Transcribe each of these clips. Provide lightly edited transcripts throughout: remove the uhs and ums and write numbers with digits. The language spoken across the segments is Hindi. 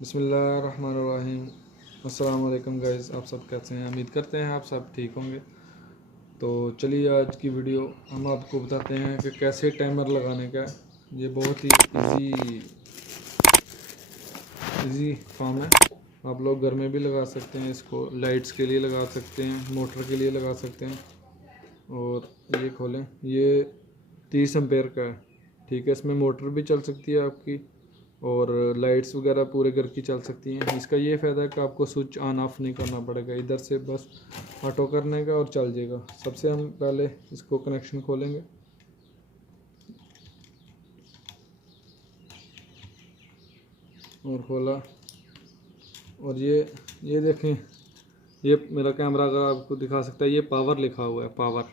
बिस्मिल्लाहिर्रहमानिर्रहीम। अस्सलाम वालेकुम गाइस, आप सब कैसे हैं? उम्मीद करते हैं आप सब ठीक होंगे। तो चलिए आज की वीडियो हम आपको बताते हैं कि कैसे टाइमर लगाने का है। ये बहुत ही इजी काम है। आप लोग घर में भी लगा सकते हैं, इसको लाइट्स के लिए लगा सकते हैं, मोटर के लिए लगा सकते हैं। और ये खोलें, ये 30 एम्पेयर का है, ठीक है। इसमें मोटर भी चल सकती है आपकी और लाइट्स वगैरह पूरे घर की चल सकती हैं। इसका ये फ़ायदा है कि आपको स्विच ऑन ऑफ नहीं करना पड़ेगा, इधर से बस ऑटो करने का और चल जाएगा। सबसे हम पहले इसको कनेक्शन खोलेंगे। और खोला, और ये देखें, ये मेरा कैमरा अगर आपको दिखा सकता है, ये पावर लिखा हुआ है, पावर,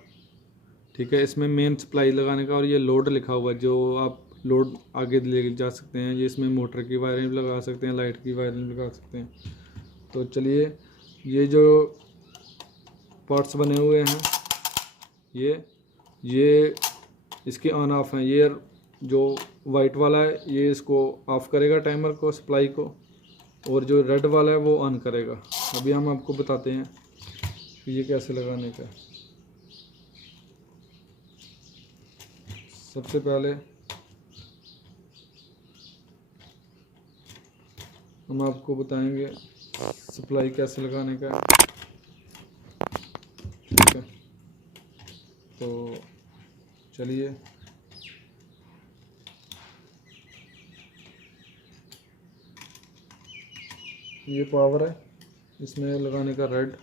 ठीक है। इसमें मेन सप्लाई लगाने का, और ये लोड लिखा हुआ है, जो आप लोड आगे ले जा सकते हैं। ये इसमें मोटर की वायरिंग भी लगा सकते हैं, लाइट की वायरिंग लगा सकते हैं। तो चलिए, ये जो पार्ट्स बने हुए हैं, ये इसके ऑन ऑफ हैं। ये जो वाइट वाला है ये इसको ऑफ करेगा, टाइमर को, सप्लाई को, और जो रेड वाला है वो ऑन करेगा। अभी हम आपको बताते हैं कि ये कैसे लगाने का है। सबसे पहले हम आपको बताएंगे सप्लाई कैसे लगाने का है, ठीक है। तो चलिए, ये पावर है, इसमें लगाने का रेड,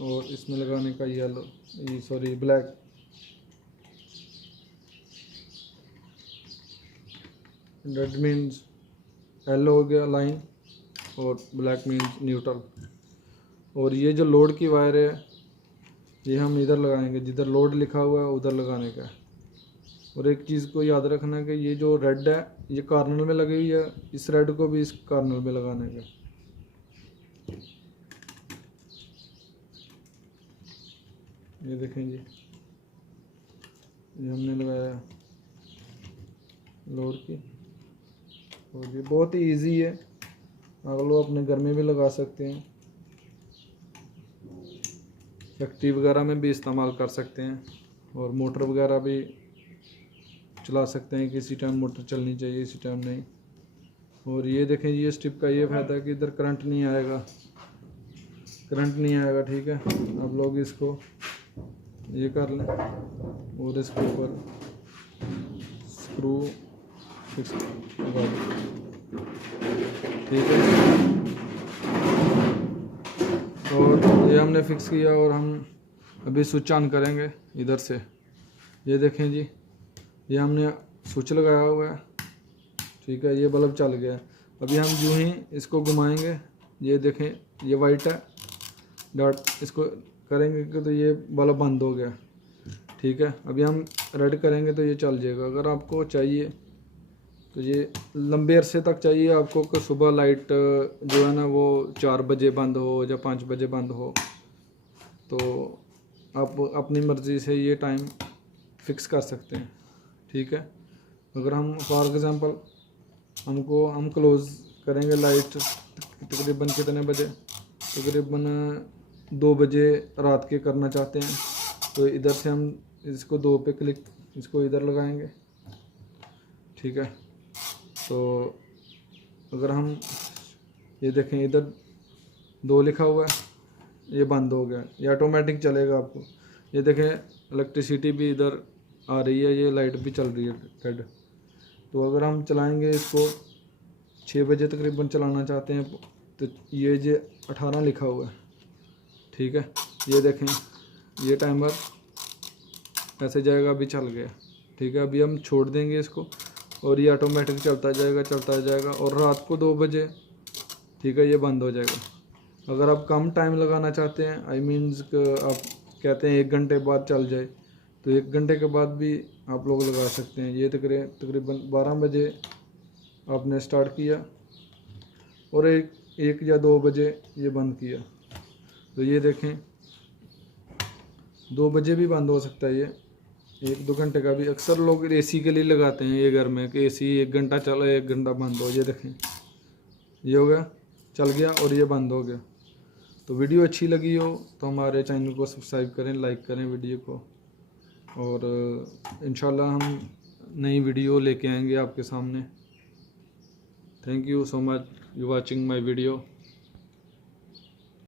और इसमें लगाने का yellow, sorry black. Red means yellow हो गया लाइन, और ब्लैक मीन्स न्यूट्रल। और ये जो लोड की वायर है ये हम इधर लगाएंगे, जिधर लोड लिखा हुआ है उधर लगाने का है। और एक चीज़ को याद रखना है कि ये जो रेड है ये कार्नर में लगी हुई है, इस रेड को भी इस कार्नर में लगाने का। ये देखें जी, ये हमने लगाया लोड की। और ये बहुत ही इजी है, आप लोग अपने घर में भी लगा सकते हैं, फैक्ट्री वगैरह में भी इस्तेमाल कर सकते हैं, और मोटर वगैरह भी चला सकते हैं। किसी टाइम मोटर चलनी चाहिए, इसी टाइम नहीं। और ये देखें, ये स्टिप का ये फ़ायदा है कि इधर करंट नहीं आएगा, ठीक है। आप लोग इसको ये कर लें और इसके ऊपर स्क्रू फिक्स लगा दें, ठीक है। और ये हमने फिक्स किया, और हम अभी स्विच ऑन करेंगे इधर से। ये देखें जी, ये हमने स्विच लगाया हुआ है, ठीक है। ये बल्ब चल गया है। अभी हम यूँ ही इसको घुमाएंगे, ये देखें, ये वाइट है डॉट, इसको करेंगे कि तो ये बल्ब बंद हो गया, ठीक है। अभी हम रेड करेंगे तो ये चल जाएगा। अगर आपको चाहिए तो ये लंबे अरसे तक चाहिए आपको कि सुबह लाइट जो है ना वो 4 बजे बंद हो या 5 बजे बंद हो, तो आप अपनी मर्ज़ी से ये टाइम फिक्स कर सकते हैं, ठीक है। अगर हम फॉर एग्ज़ाम्पल हम क्लोज़ करेंगे लाइट तकरीबन कितने बजे, तकरीबन 2 बजे रात के करना चाहते हैं, तो इधर से हम इसको 2 पे क्लिक, इसको इधर लगाएंगे, ठीक है। तो अगर हम ये देखें, इधर 2 लिखा हुआ है, ये बंद हो गया, ये ऑटोमेटिक चलेगा आपको। ये देखें, इलेक्ट्रिसिटी भी इधर आ रही है, ये लाइट भी चल रही है रेड। तो अगर हम चलाएंगे इसको 6 बजे तकरीबन चलाना चाहते हैं, तो ये जो 18 लिखा हुआ है, ठीक है। ये देखें, ये टाइमर ऐसे जाएगा, अभी चल गया, ठीक है। अभी हम छोड़ देंगे इसको, और ये ऑटोमेटिक चलता जाएगा, और रात को 2 बजे, ठीक है, ये बंद हो जाएगा। अगर आप कम टाइम लगाना चाहते हैं, आई मीन्स आप कहते हैं 1 घंटे बाद चल जाए, तो 1 घंटे के बाद भी आप लोग लगा सकते हैं। ये तकरीबन 12 बजे आपने स्टार्ट किया, और एक या 2 बजे ये बंद किया, तो ये देखें 2 बजे भी बंद हो सकता है ये, 1-2 घंटे का भी अक्सर लोग एसी के लिए लगाते हैं ये घर में कि एसी 1 घंटा चला 1 घंटा बंद हो। ये देखें, ये हो गया, चल गया और ये बंद हो गया। तो वीडियो अच्छी लगी हो तो हमारे चैनल को सब्सक्राइब करें, लाइक करें वीडियो को, और इंशाल्लाह हम नई वीडियो लेके आएंगे आपके सामने। Thank you so much you watching my video.